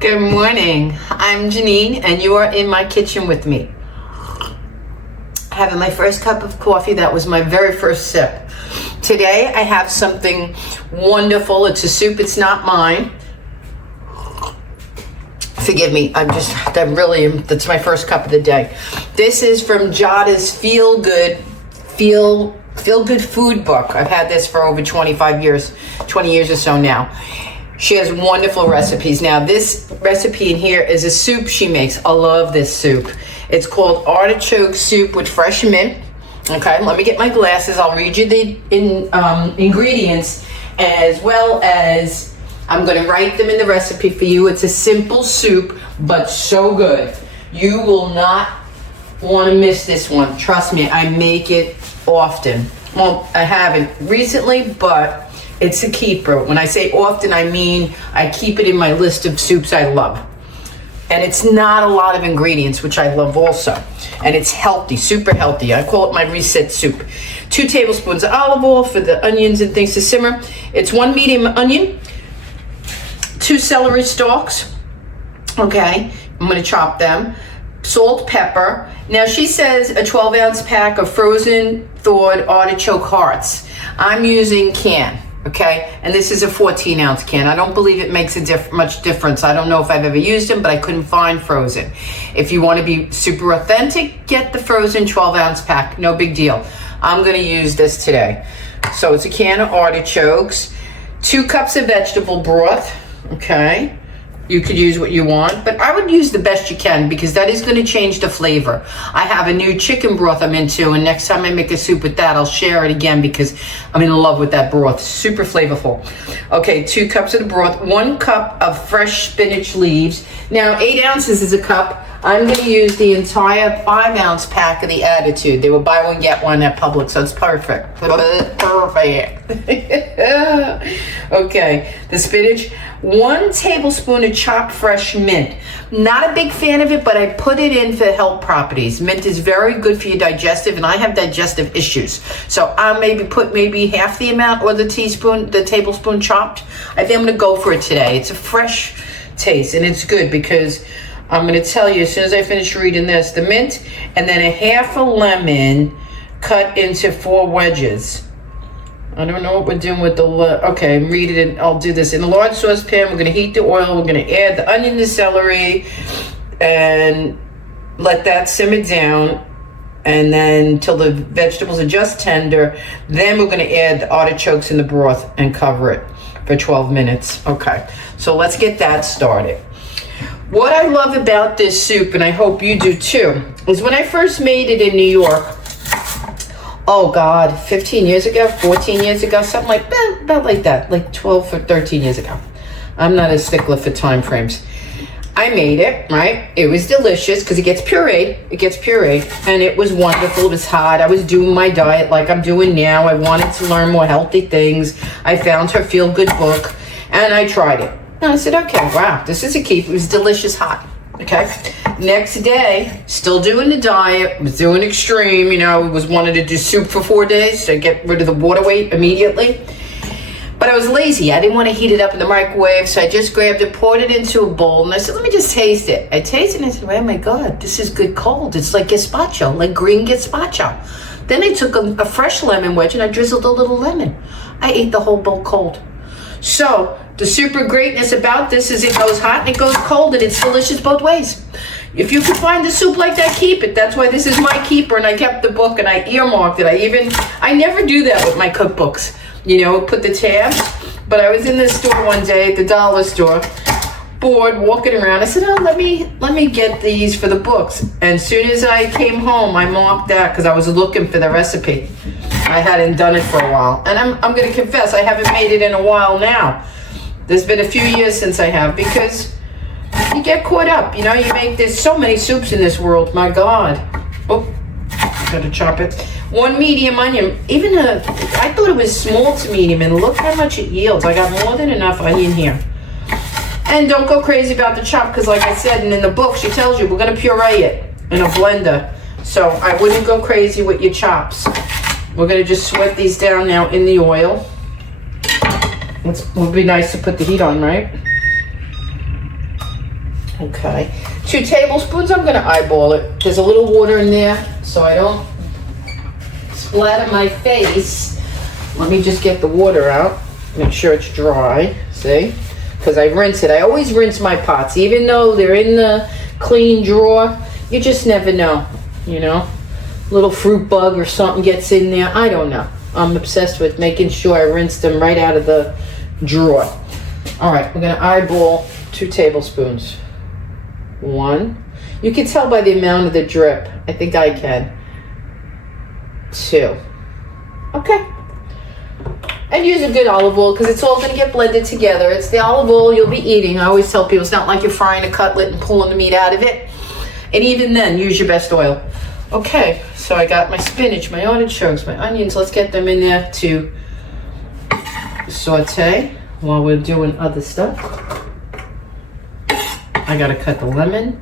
Good morning. I'm Janine, and you are in my kitchen with me. Having my first cup of coffee. That was my very first sip. Today, I have something wonderful. It's a soup. It's not mine. Forgive me. That's my first cup of the day. This is from Jada's Feel Good Food book. I've had this for over 20 years or so now. She has wonderful recipes. Now, this recipe in here is a soup she makes. I love this soup. It's called artichoke soup with fresh mint. Okay, let me get my glasses. I'll read you the ingredients, as well as I'm going to write them in the recipe for you. It's a simple soup, but so good. You will not want to miss this one. Trust me, I make it often. Well, I haven't recently, but it's a keeper. When I say often, I mean I keep it in my list of soups I love. And it's not a lot of ingredients, which I love also. And it's healthy, super healthy. I call it my reset soup. 2 tablespoons of olive oil for the onions and things to simmer. It's 1 medium onion, 2 celery stalks. Okay, I'm gonna chop them. Salt, pepper. Now she says a 12-ounce pack of frozen thawed artichoke hearts. I'm using can. Okay, and this is a 14-ounce can. I don't believe it makes much difference. I don't know if I've ever used them, but I couldn't find frozen. If you want to be super authentic, get the frozen 12-ounce pack. No big deal. I'm going to use this today. So it's a can of artichokes, 2 cups of vegetable broth. Okay, you could use what you want, but I would use the best you can because that is going to change the flavor. I have a new chicken broth I'm into, and next time I make a soup with that, I'll share it again because I'm in love with that broth. Super flavorful. Okay, 2 cups of the broth, 1 cup of fresh spinach leaves. Now, 8 ounces is a cup. I'm going to use the entire 5-ounce pack of the Attitude. They were buy one, get one at Publix, so it's perfect. Perfect. Okay, the spinach, 1 tablespoon of chopped fresh mint. Not a big fan of it, but I put it in for health properties. Mint is very good for your digestive, and I have digestive issues. So I'll put half the amount or the tablespoon chopped. I think I'm going to go for it today. It's a fresh taste, and it's good because I'm going to tell you as soon as I finish reading this, the mint, and then a half a lemon cut into 4 wedges. I don't know what we're doing with okay, read it, and I'll do this. In a large saucepan, we're going to heat the oil. We're going to add the onion, the celery, and let that simmer down, and then till the vegetables are just tender. Then we're going to add the artichokes in the broth and cover it for 12 minutes. Okay, so let's get that started. What I love about this soup, and I hope you do too, is when I first made it in New York, oh God, 15 years ago, 14 years ago, something like that, about like that, like 12 or 13 years ago. I'm not a stickler for time frames. I made it, right? It was delicious because it gets pureed, and it was wonderful. It was hot. I was doing my diet like I'm doing now. I wanted to learn more healthy things. I found her Feel Good book, and I tried it. And I said, okay, wow, this is a keep. It was delicious hot. Okay. Next day, still doing the diet, was doing extreme, wanted to do soup for 4 days to get rid of the water weight immediately. But I was lazy. I didn't want to heat it up in the microwave, so I just grabbed it, poured it into a bowl, and I said, let me just taste it. I tasted it and I said, oh my God, this is good cold. It's like gazpacho, like green gazpacho. Then I took a fresh lemon wedge and I drizzled a little lemon. I ate the whole bowl cold. So the super greatness about this is it goes hot and it goes cold, and it's delicious both ways. If you can find a soup like that, keep it. That's why this is my keeper, and I kept the book and I earmarked it. I never do that with my cookbooks, put the tabs. But I was in this store one day at the dollar store, bored, walking around. I said, oh, let me get these for the books. And as soon as I came home, I marked that because I was looking for the recipe. I hadn't done it for a while. And I'm going to confess, I haven't made it in a while now. There's been a few years since I have, because you get caught up. There's so many soups in this world. My God. Oh, gotta chop it. 1 medium onion. I thought it was small to medium, and look how much it yields. I got more than enough onion here. And don't go crazy about the chop, because like I said, and in the book, she tells you we're going to puree it in a blender. So I wouldn't go crazy with your chops. We're going to just sweat these down now in the oil. It would be nice to put the heat on, right? Okay. 2 tablespoons, I'm gonna eyeball it. There's a little water in there, so I don't splatter my face. Let me just get the water out. Make sure it's dry, see? Because I rinse it. I always rinse my pots, even though they're in the clean drawer. You just never know, you know? Little fruit bug or something gets in there. I don't know. I'm obsessed with making sure I rinse them right out of the drawer. All right, we're gonna eyeball 2 tablespoons. 1. You can tell by the amount of the drip. I think I can. 2. Okay. And use a good olive oil because it's all going to get blended together. It's the olive oil you'll be eating. I always tell people it's not like you're frying a cutlet and pulling the meat out of it. And even then, use your best oil. Okay, so I got my spinach, my artichokes, my onions. Let's get them in there to saute while we're doing other stuff. I got to cut the lemon.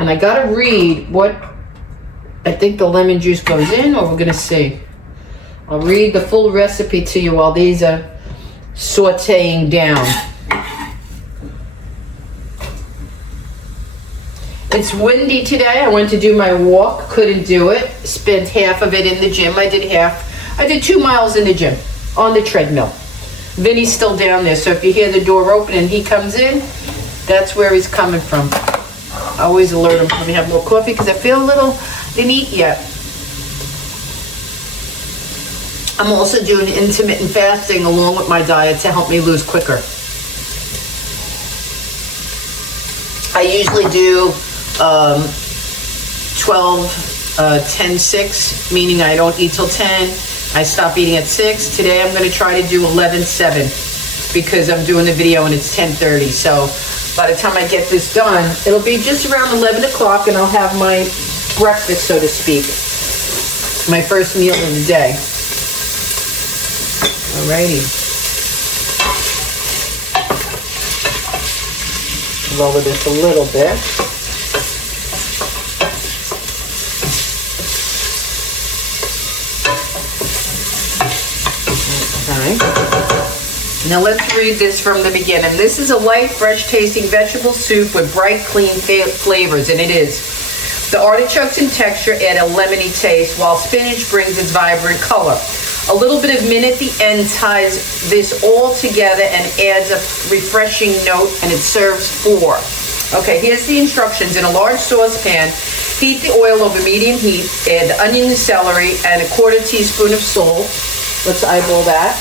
And I got to read what I think the lemon juice goes in, or we're going to see. I'll read the full recipe to you while these are sauteing down. It's windy today. I went to do my walk, couldn't do it. Spent half of it in the gym. I did half. I did 2 miles in the gym on the treadmill. Vinny's still down there, so if you hear the door open and he comes in, that's where he's coming from. I always alert him when we have more coffee because I feel a little, didn't eat yet. I'm also doing intermittent fasting along with my diet to help me lose quicker. I usually do 12, 10, 6, meaning I don't eat till 10. I stop eating at 6. Today I'm going to try to do 11, 7 because I'm doing the video and it's 10:30. So by the time I get this done, it'll be just around 11 o'clock and I'll have my breakfast, so to speak. My first meal of the day. Alrighty. Lower this a little bit. Okay. Now let's read this from the beginning. This is a light, fresh tasting vegetable soup with bright, clean flavors, and it is. The artichokes in texture add a lemony taste, while spinach brings its vibrant color. A little bit of mint at the end ties this all together and adds a refreshing note, and it serves 4. Okay, here's the instructions. In a large saucepan, heat the oil over medium heat, add the onion and celery, and a 1/4 teaspoon of salt. Let's eyeball that.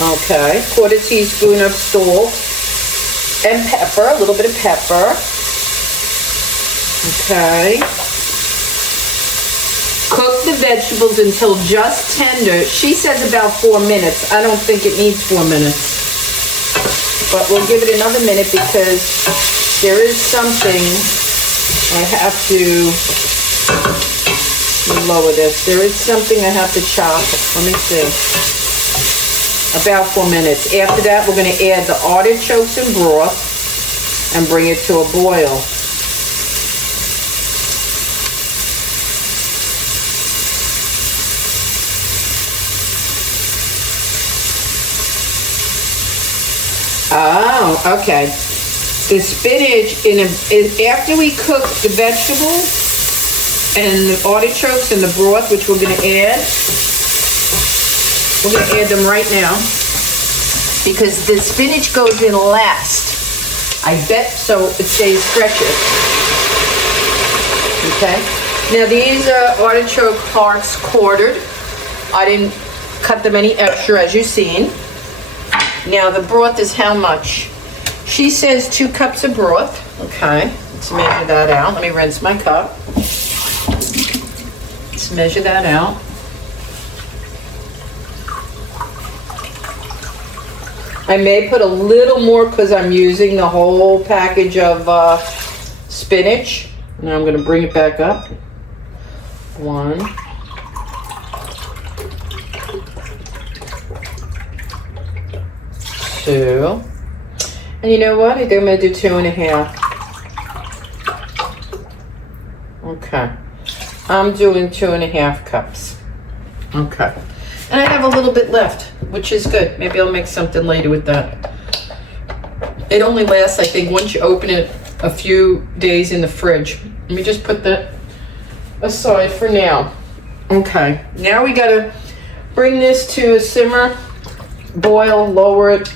Okay, 1/4 teaspoon of salt and pepper, a little bit of pepper. Okay. Cook the vegetables until just tender. She says about 4 minutes. I don't think it needs 4 minutes. But we'll give it another minute because there is something I have to lower this. There is something I have to chop. Let me see. About 4 minutes. After that, we're going to add the artichokes and broth and bring it to a boil. Oh, okay. The spinach after we cook the vegetables and the artichokes and the broth, which we're going to add them right now because the spinach goes in last. I bet so it stays fresher. Okay. Now these are artichoke hearts quartered. I didn't cut them any extra, as you've seen. Now the broth is how much? She says 2 cups of broth. Okay, let's measure that out. Let me rinse my cup. Let's measure that out. I may put a little more because I'm using the whole package of spinach. Now I'm going to bring it back up. 1. 2. And you know what? I think I'm going to do 2.5. Okay. I'm doing 2.5 cups. Okay. And I have a little bit left, which is good. Maybe I'll make something later with that. It only lasts, I think, once you open it, a few days in the fridge. Let me just put that aside for now. Okay, now we gotta bring this to a simmer, boil, lower it.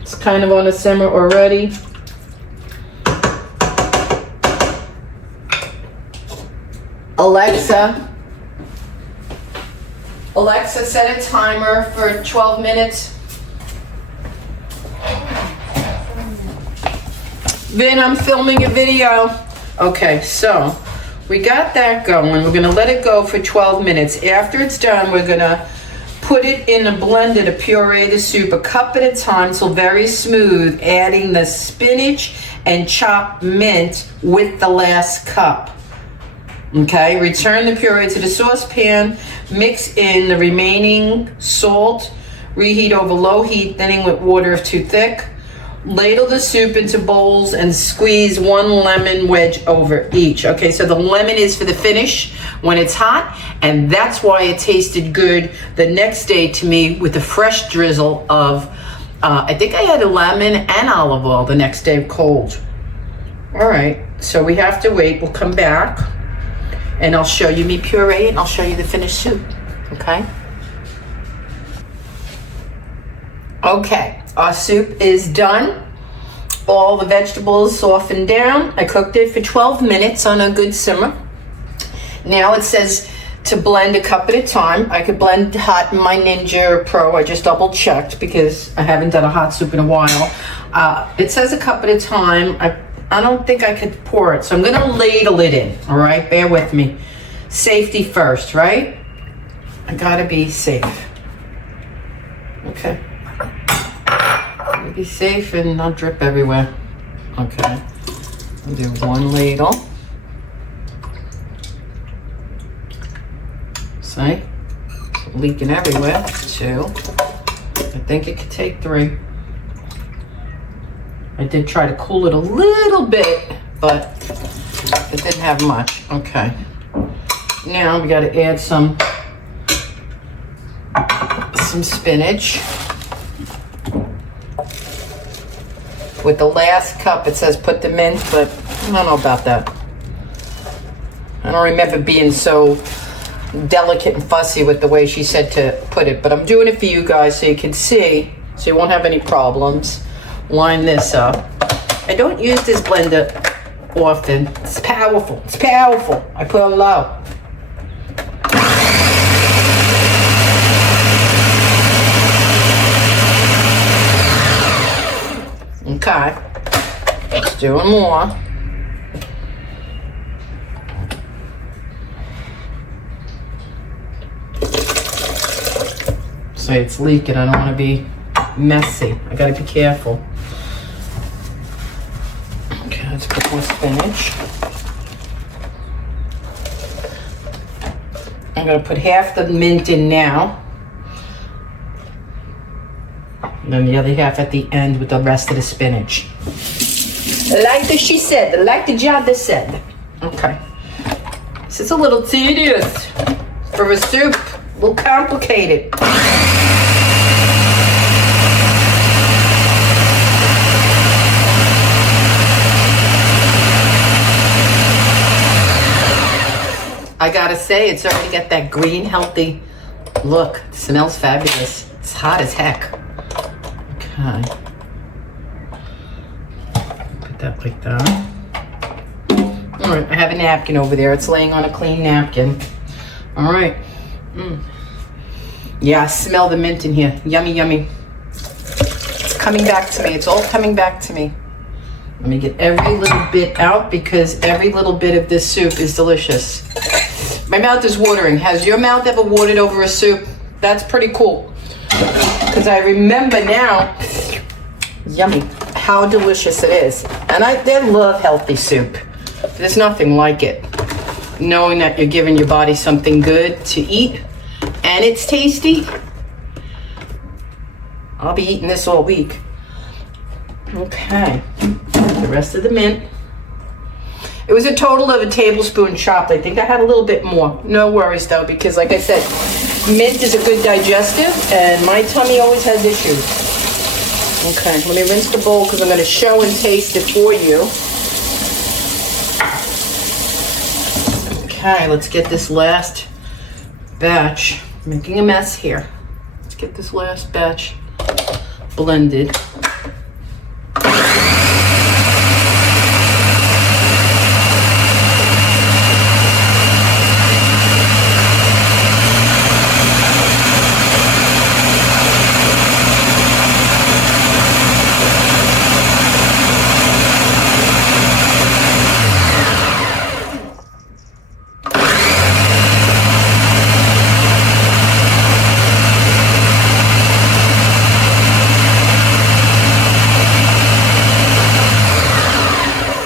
It's kind of on a simmer already. Alexa, set a timer for 12 minutes. Vin, I'm filming a video. Okay, so we got that going. We're gonna let it go for 12 minutes. After it's done, we're gonna put it in a blender to puree the soup a cup at a time till very smooth, adding the spinach and chopped mint with the last cup. Okay, return the puree to the saucepan, mix in the remaining salt, reheat over low heat, thinning with water if too thick. Ladle the soup into bowls and squeeze 1 lemon wedge over each. Okay, so the lemon is for the finish when it's hot, and that's why it tasted good the next day to me with a fresh drizzle of, I think I had a lemon and olive oil the next day cold. All right, so we have to wait. We'll come back and I'll show you me puree and I'll show you the finished soup, okay? Okay, our soup is done. All the vegetables softened down. I cooked it for 12 minutes on a good simmer. Now it says to blend a cup at a time. I could blend hot in my Ninja Pro. I just double checked because I haven't done a hot soup in a while. It says a cup at a time. I don't think I could pour it, so I'm gonna ladle it in, all right? Bear with me. Safety first, right? I gotta be safe. Okay. Be safe and not drip everywhere. Okay, I'll do 1 ladle. See? Leaking everywhere. 2. I think it could take 3. I did try to cool it a little bit, but it didn't have much. Okay. Now we gotta add some spinach. With the last cup, it says put the mint, but I don't know about that. I don't remember being so delicate and fussy with the way she said to put it, but I'm doing it for you guys so you can see, so you won't have any problems. Line this up. I don't use this blender often. It's powerful. It's powerful. I put it low. Okay, let's do more. So it's leaking. I don't want to be messy. I gotta be careful. Okay, let's put more spinach. I'm gonna put half the mint in now. And then the other half at the end with the rest of the spinach. Like she said, like the Jada said. Okay. This is a little tedious for a soup. A little complicated. I gotta say, it's already got that green, healthy look. It smells fabulous. It's hot as heck. Okay. Put that like that. All right, I have a napkin over there. It's laying on a clean napkin. All right. Yeah, I smell the mint in here. Yummy, yummy. It's coming back to me. It's all coming back to me. Let me get every little bit out because every little bit of this soup is delicious. My mouth is watering. Has your mouth ever watered over a soup? That's pretty cool. Because I remember now, yummy, how delicious it is. And I love healthy soup. There's nothing like it. Knowing that you're giving your body something good to eat and it's tasty. I'll be eating this all week. Okay, the rest of the mint. It was a total of a tablespoon chopped. I think I had a little bit more. No worries though, because like I said, mint is a good digestive and my tummy always has issues. Okay, let me rinse the bowl because I'm going to show and taste it for you. Okay, let's get this last batch. I'm making a mess here. Let's get this last batch blended.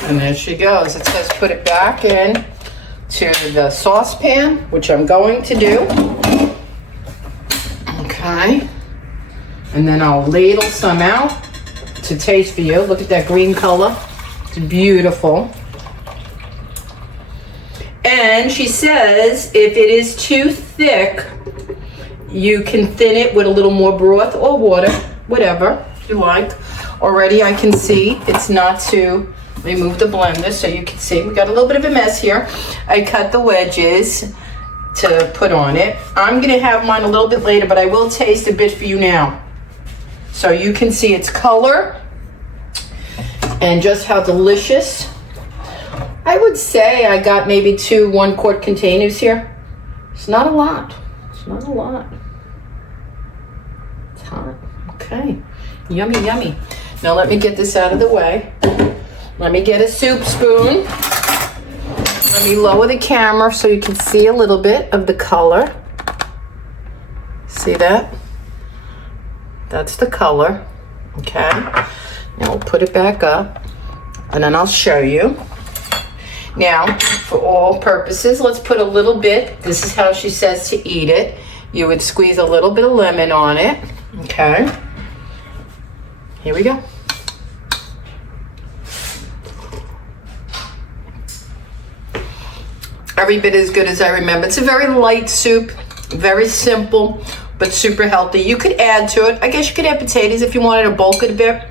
And there she goes. It says put it back in to the saucepan, which I'm going to do. Okay. And then I'll ladle some out to taste for you. Look at that green color. It's beautiful. And she says if it is too thick, you can thin it with a little more broth or water, whatever you like. Already I can see it's not too... Let me move the blender so you can see. We got a little bit of a mess here. I cut the wedges to put on it. I'm gonna have mine a little bit later, but I will taste a bit for you now. So you can see its color and just how delicious. I would say I got maybe 2 1-quart containers here. It's not a lot. It's not a lot. It's hot. Okay. Yummy, yummy. Now let me get this out of the way. Let me get a soup spoon. Let me lower the camera so you can see a little bit of the color. See that? That's the color. Okay. Now we'll put it back up and then I'll show you. Now, for all purposes, let's put a little bit. This is how she says to eat it. You would squeeze a little bit of lemon on it. Okay. Here we go. Every bit as good as I remember. It's a very light soup, very simple, but super healthy. You could add to it. I guess you could add potatoes if you wanted to bulk it a bit.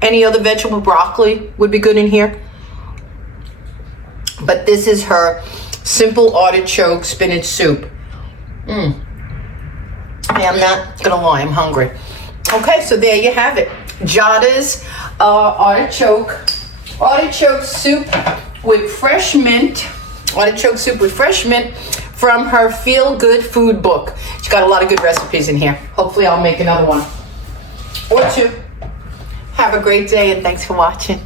Any other vegetable, broccoli would be good in here. But this is her simple artichoke spinach soup. Yeah, I'm not gonna lie, I'm hungry. Okay, so there you have it. Jada's artichoke soup with fresh mint. Artichoke soup with fresh mint from her Feel Good Food book. She's got a lot of good recipes in here. Hopefully I'll make another one or 2. Have a great day and thanks for watching.